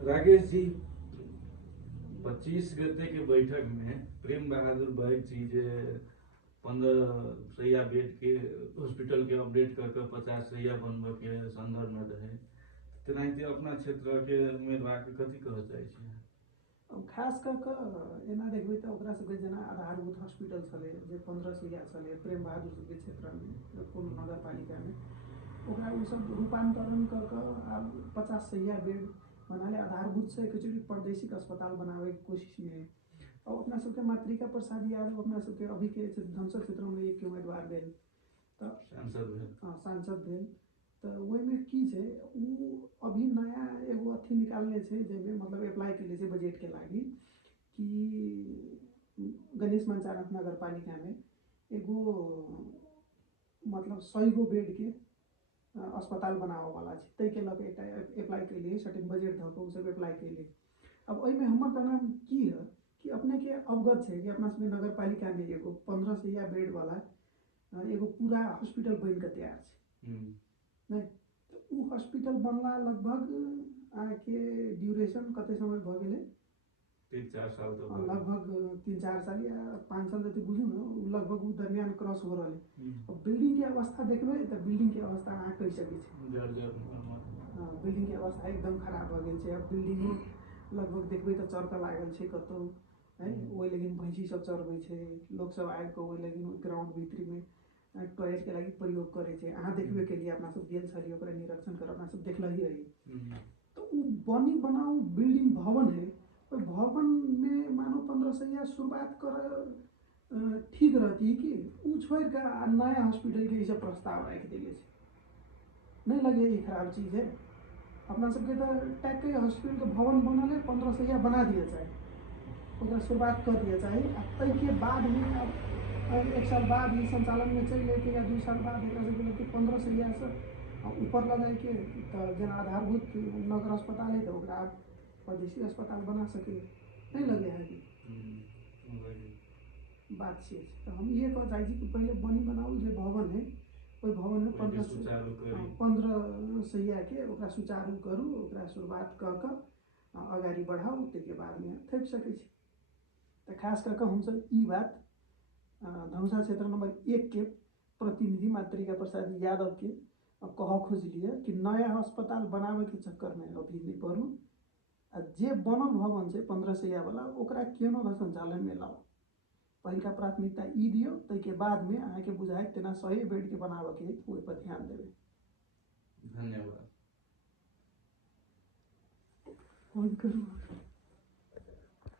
राकेश जी, 25 गते के बैठक में प्रेम बहादुर बैग जी जे 15 सैया बेड के हॉस्पिटल के अपडेट करके 50 सैया बनबे के संदर्भ में रहे, तेनाहिते अपना क्षेत्र के उम्मीदवार के कथी कह चाहै छी? अब खास कर एना देखबै तऽ ओकरा सबके जेना आधारभूत हॉस्पिटल छलै जे 15 सैया छलै प्रेम बहादुर सबके क्षेत्र में कोनो नगर पालिका में, ओकरा उ सब रूपांतरण कर आब 50 सैया बेड बनाले आधारभूत से एक प्रादेशिक अस्पताल बनावे के कोशिश में। और अपना सबके मातृका प्रसाद यादव अपना सबके अभी के धनसर क्षेत्र में एक उम्मीदवार भेल तो सांसद भेल। तो वही में की छै उ अभी नया एगो अथी निकालने छै जेमे मतलब अप्लाई के लिए बजट के लागी कि गणेश मंचारक नगर पालिका में एगो मतलब 100 गो बेड के अस्पताल बनावे वाला छै, तै के लगे अप्लाई के लिए सर्टेन बजट ध के उ सब अप्लाई के लिए। अब ओइ में हमर कहना की है कि अपने के अवगत है कि अपना सब नगर पालिका में एगो 15 सैया बेड वाला एगो पूरा हॉस्पिटल बन के तैयार छै नहीं। तो उ हॉस्पिटल बनला लगभग आके ड्यूरेशन कते समय भ गेलै 3-4 साल तो लगभग 3-4 साल या 5 साल जति बुझू न लगभग उ दरमियान क्रॉस हो रहलै। अब बिल्डिंग के अवस्था देखबै त बिल्डिंग के अवस्था अहाँ कहि सकै छी बिल्डिंग के अवस्था एकदम खराब भ गेल छै। अब बिल्डिंगो लगभग देखबै त चरका लागल छै कतौ है, ओइ लेकिन भैंसी सब चरबै छै लोग सब आबि के ओइ लेकिन ग्राउंड भीतर में टॉयलेट के लागि प्रयोग करे छै। अहाँ देखबे के लिए अपना सब गेल छलिए ओकरा निरीक्षण कर अपना सब देखलही रही। तो उ बनी बनाऊ बिल्डिंग भवन है, ओइ भवन में मानो 15 सैया शुरुआत कर ठीक रहती कि उ छोड़ के नया हॉस्पिटल के सब प्रस्ताव राख देले छै। नहीं लगे ये खराब चीज है? अपना सबके तो टैक के हॉस्पिटल के भवन बनल है 15 सैया बना दिया चाहे ओकरा शुरुआत कर दिया चाहे। तै के बाद में अब 1 साल बाद ही संचालन में चल लेके या 2 साल बाद एकरा सबके लेके 15 सैया से ऊपर लगाए के तो जेना आधारभूत नगर अस्पताल है तो ओकरा प्रादेशिक अस्पताल बना सके नहीं लगे है कि बात से। तो हम ये कह चाहे कि पहले बनी बनाऊ जे भवन है ओइ भवन में 15 सैया के ओकरा सुचारू करू, ओकरा शुरुआत क के अगाडि बढ़ाऊ, तेके बाद में थप सकै छी। तो खास करके हम सब ई बात धनुषा क्षेत्र नंबर 1 के प्रतिनिधि मातृका प्रसाद यादव के कह खोजलिए कि नया अस्पताल बनावे के चक्कर में अभी नहीं पड़ू, जे बनल भवन छै 15 सैया वाला ओकरा केनो संचालन में लाओ। पहिलका प्राथमिकता ई दियो, तै के बाद में अहाँ के बुझाइ तेना 100 बेड के बनावे के ओइ पर ध्यान देबे। धन्यवाद। फोन करू।